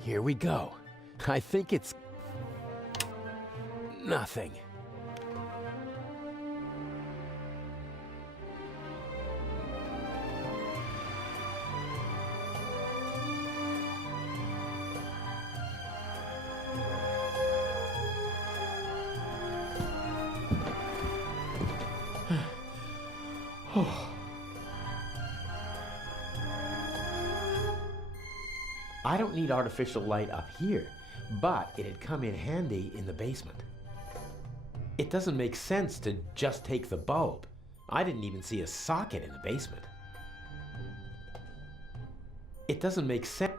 Here we go. I think it's nothing. I don't need artificial light up here, but it'd come in handy in the basement. It doesn't make sense to just take the bulb. I didn't even see a socket in the basement. It doesn't make sense.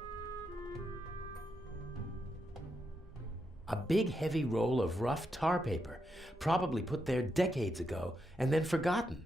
A big heavy roll of rough tar paper, probably put there decades ago and then forgotten.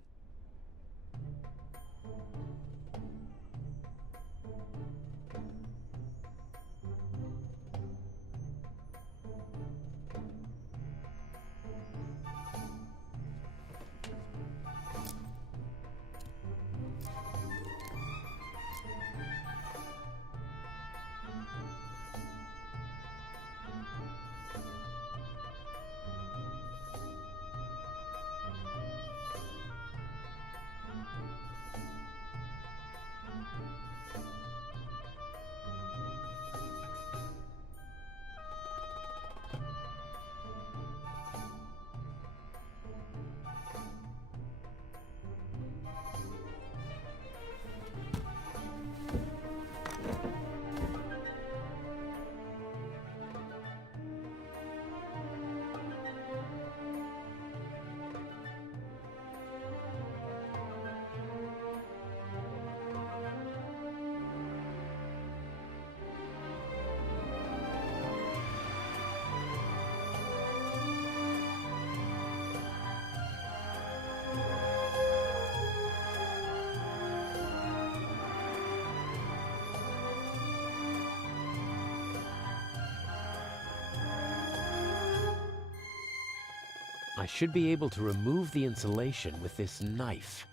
I should be able to remove the insulation with this knife.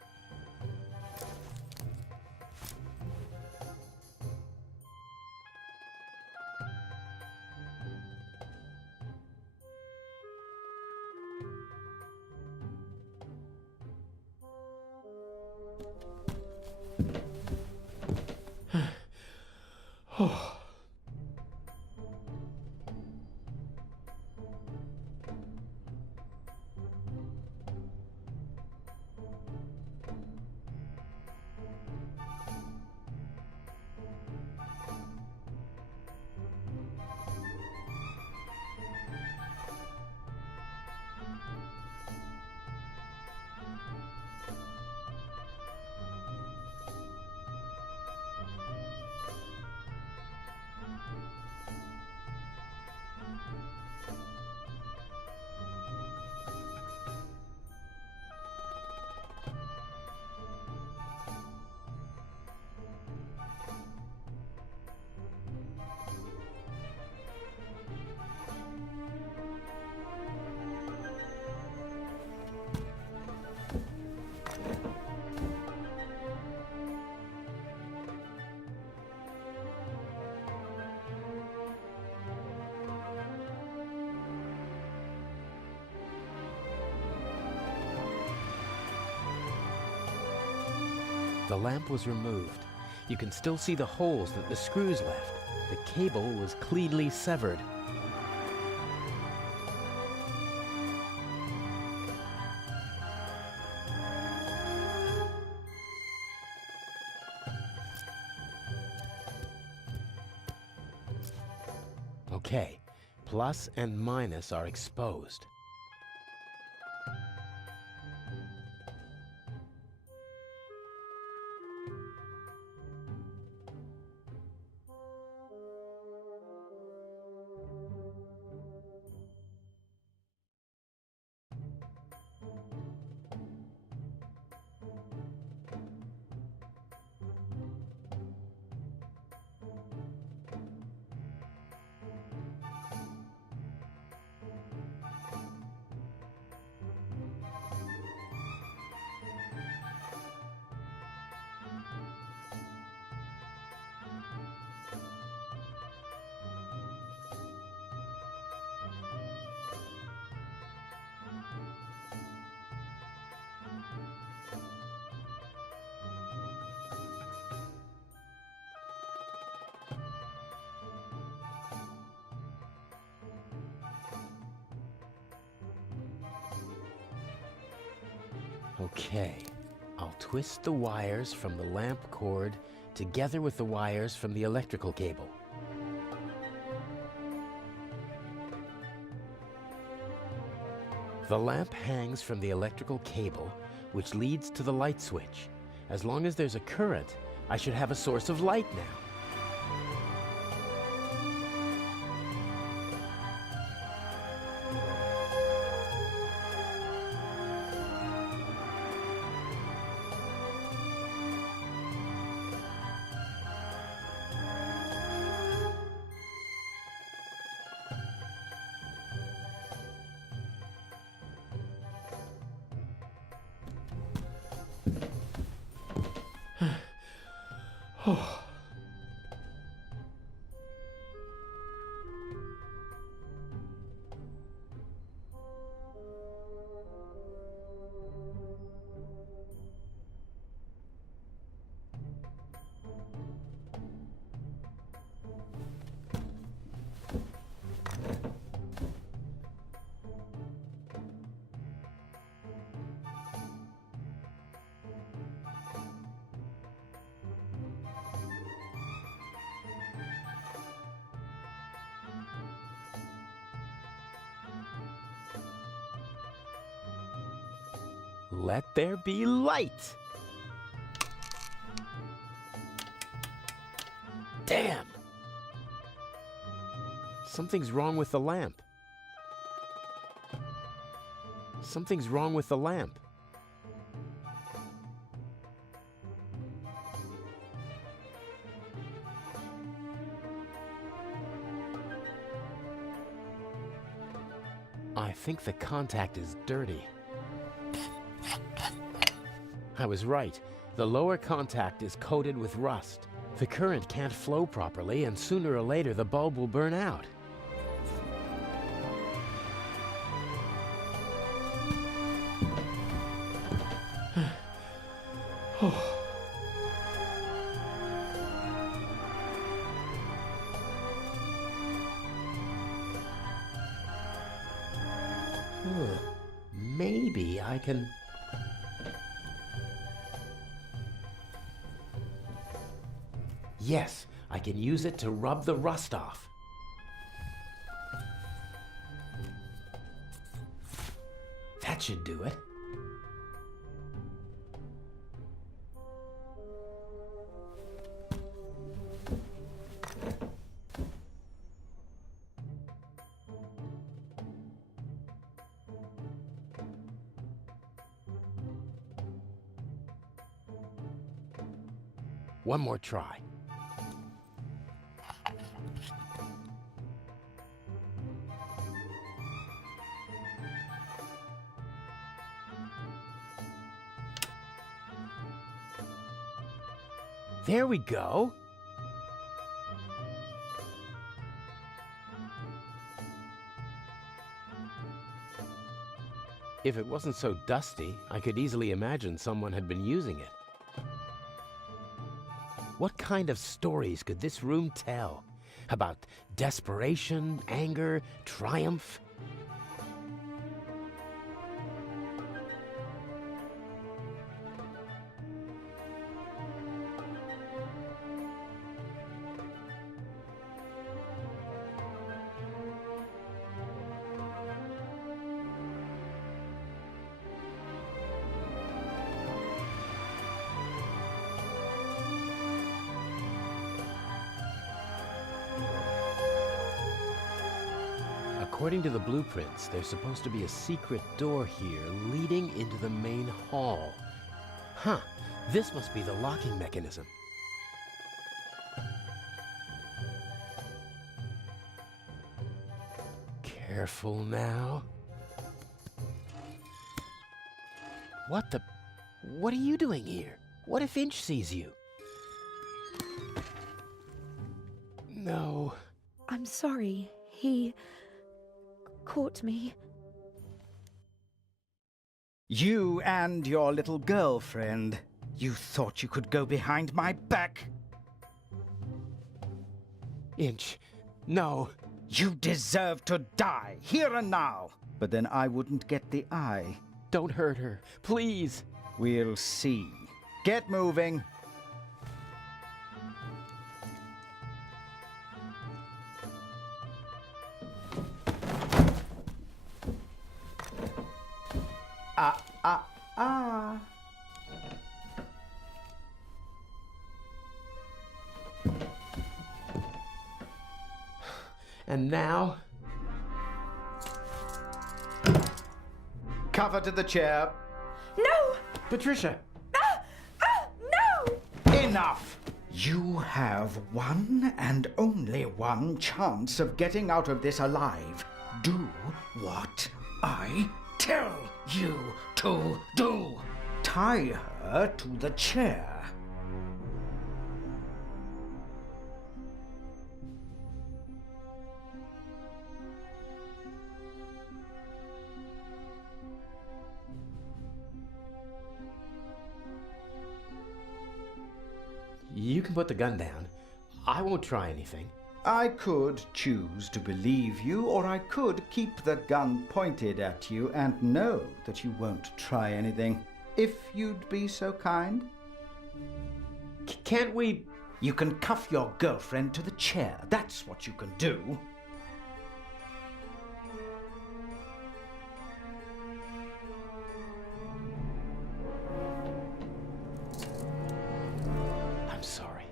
The lamp was removed. You can still see the holes that the screws left. The cable was cleanly severed. Okay, plus and minus are exposed. Okay, I'll twist the wires from the lamp cord together with the wires from the electrical cable. The lamp hangs from the electrical cable, which leads to the light switch. As long as there's a current, I should have a source of light now. Oh. Let there be light! Damn! Something's wrong with the lamp. Something's wrong with the lamp. I think the contact is dirty. I was right. The lower contact is coated with rust. The current can't flow properly, and sooner or later the bulb will burn out. Maybe I can... Yes, I can use it to rub the rust off. That should do it. One more try. There we go. If it wasn't so dusty, I could easily imagine someone had been using it. What kind of stories could this room tell? About desperation, anger, triumph? According to the blueprints, there's supposed to be a secret door here leading into the main hall. Huh, this must be the locking mechanism. Careful now. What are you doing here? What if Inch sees you? No. I'm sorry. He caught me. You and your little girlfriend. You thought you could go behind my back? Inch, no. You deserve to die, here and now. But then I wouldn't get the eye. Don't hurt her, please. We'll see. Get moving. Ah. And now? Cover to the chair. No! Patricia! No! Enough! You have one and only one chance of getting out of this alive. Do what I tell you to do. Tie her to the chair. You can put the gun down. I won't try anything. I could choose to believe you, or I could keep the gun pointed at you and know that you won't try anything. If you'd be so kind. Can't we... You can cuff your girlfriend to the chair. That's what you can do. I'm sorry.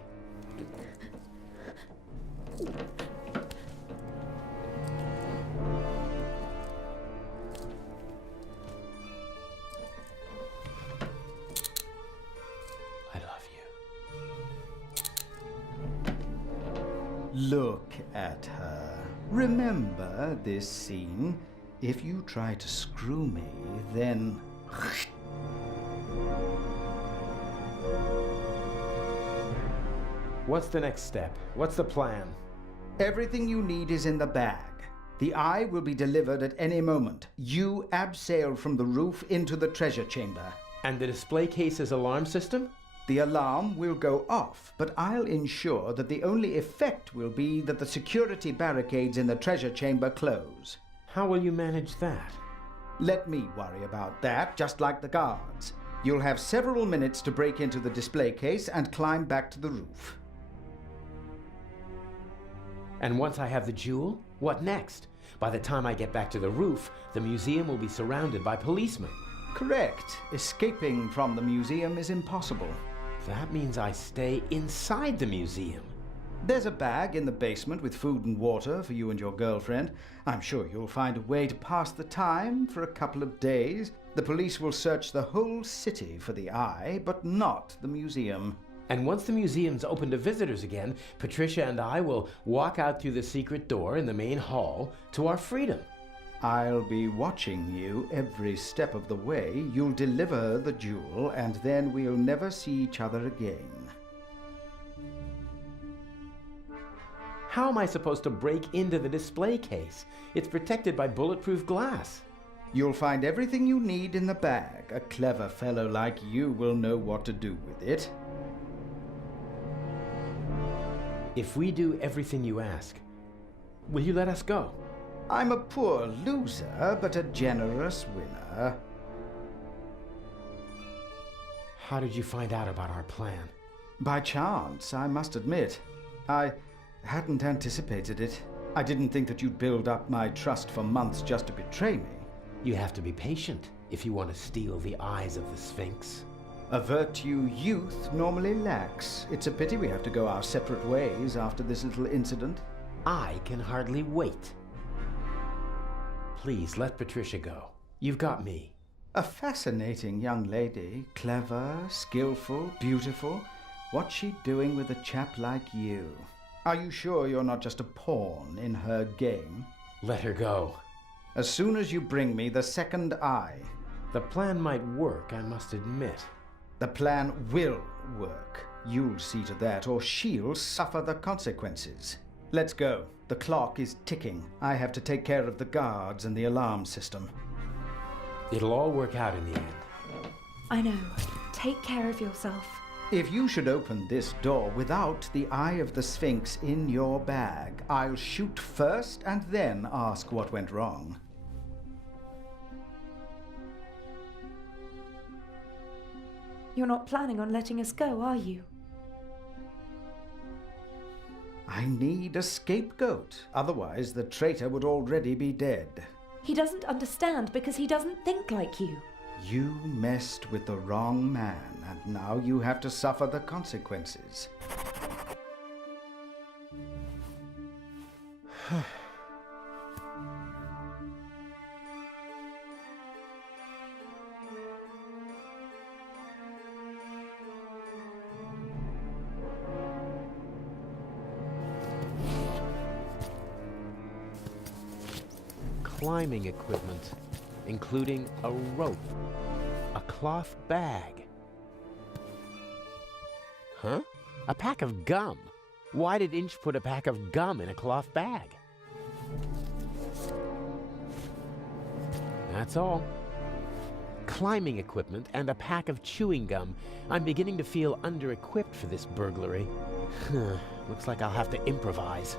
I love you. Look at her. Remember this scene? If you try to screw me, then... What's the next step? What's the plan? Everything you need is in the bag. The eye will be delivered at any moment. You abseil from the roof into the treasure chamber. And the display case's alarm system? The alarm will go off, but I'll ensure that the only effect will be that the security barricades in the treasure chamber close. How will you manage that? Let me worry about that, just like the guards. You'll have several minutes to break into the display case and climb back to the roof. And once I have the jewel, what next? By the time I get back to the roof, the museum will be surrounded by policemen. Correct. Escaping from the museum is impossible. That means I stay inside the museum. There's a bag in the basement with food and water for you and your girlfriend. I'm sure you'll find a way to pass the time for a couple of days. The police will search the whole city for the eye, but not the museum. And once the museum's open to visitors again, Patricia and I will walk out through the secret door in the main hall to our freedom. I'll be watching you every step of the way. You'll deliver the jewel, and then we'll never see each other again. How am I supposed to break into the display case? It's protected by bulletproof glass. You'll find everything you need in the bag. A clever fellow like you will know what to do with it. If we do everything you ask, will you let us go? I'm a poor loser, but a generous winner. How did you find out about our plan? By chance, I must admit. I hadn't anticipated it. I didn't think that you'd build up my trust for months just to betray me. You have to be patient if you want to steal the eyes of the Sphinx. A virtue youth normally lacks. It's a pity we have to go our separate ways after this little incident. I can hardly wait. Please let Patricia go. You've got me. A fascinating young lady. Clever, skillful, beautiful. What's she doing with a chap like you? Are you sure you're not just a pawn in her game? Let her go. As soon as you bring me the second eye. The plan might work, I must admit. The plan will work. You'll see to that, or she'll suffer the consequences. Let's go. The clock is ticking. I have to take care of the guards and the alarm system. It'll all work out in the end. I know. Take care of yourself. If you should open this door without the Eye of the Sphinx in your bag, I'll shoot first and then ask what went wrong. You're not planning on letting us go, are you? I need a scapegoat. Otherwise, the traitor would already be dead. He doesn't understand because he doesn't think like you. You messed with the wrong man, and now you have to suffer the consequences. Climbing equipment, including a rope, a cloth bag. Huh? A pack of gum? Why did Inch put a pack of gum in a cloth bag? That's all. Climbing equipment and a pack of chewing gum. I'm beginning to feel under-equipped for this burglary. Looks like I'll have to improvise.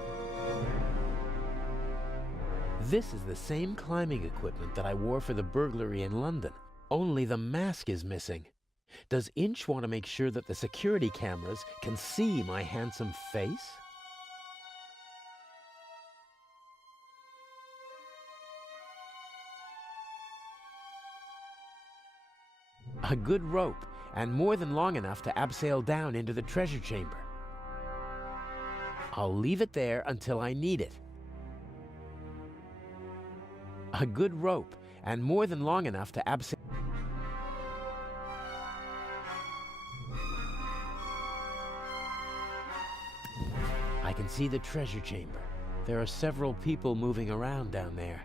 This is the same climbing equipment that I wore for the burglary in London, only the mask is missing. Does Inch want to make sure that the security cameras can see my handsome face? A good rope, and more than long enough to abseil down into the treasure chamber. I'll leave it there until I need it. A good rope, and more than long enough to abseil. I can see the treasure chamber. There are several people moving around down there.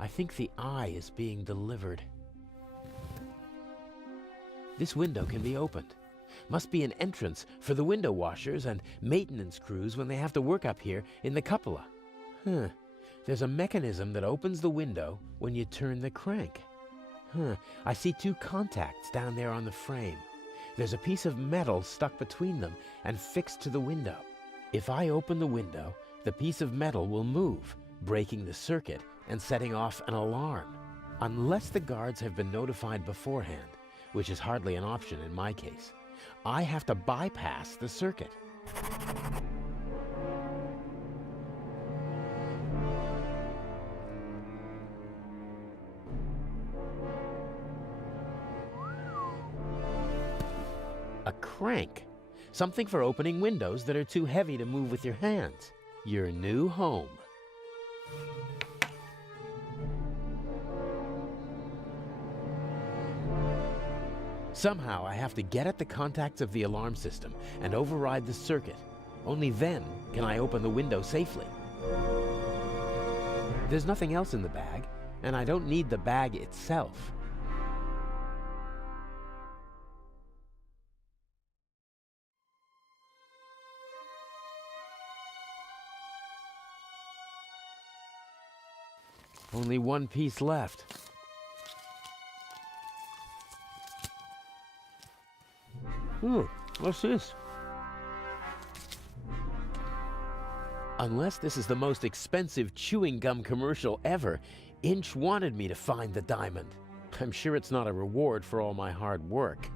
I think the eye is being delivered. This window can be opened. Must be an entrance for the window washers and maintenance crews when they have to work up here in the cupola. There's a mechanism that opens the window when you turn the crank. I see two contacts down there on the frame. There's a piece of metal stuck between them and fixed to the window. If I open the window, the piece of metal will move, breaking the circuit and setting off an alarm. Unless the guards have been notified beforehand, which is hardly an option in my case, I have to bypass the circuit. A crank. Something for opening windows that are too heavy to move with your hands. Your new home. Somehow I have to get at the contacts of the alarm system and override the circuit. Only then can I open the window safely. There's nothing else in the bag, and I don't need the bag itself. Only one piece left. What's this? Unless this is the most expensive chewing gum commercial ever, Inch wanted me to find the diamond. I'm sure it's not a reward for all my hard work.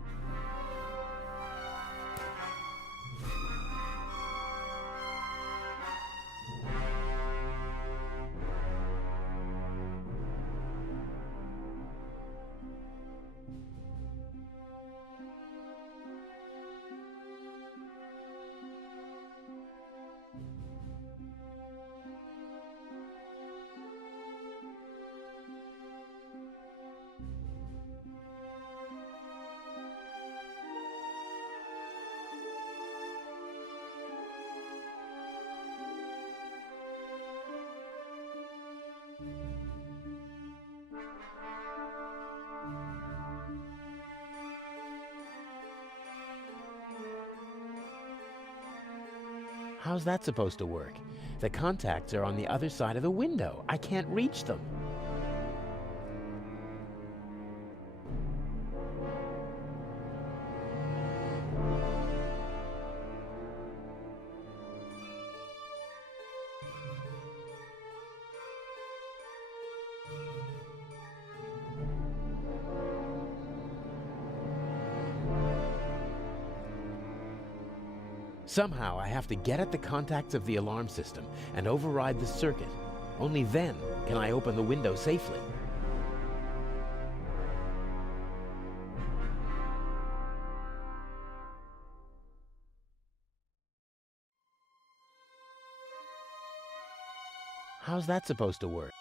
How's that supposed to work? The contacts are on the other side of the window. I can't reach them. Somehow I have to get at the contacts of the alarm system and override the circuit. Only then can I open the window safely. How's that supposed to work?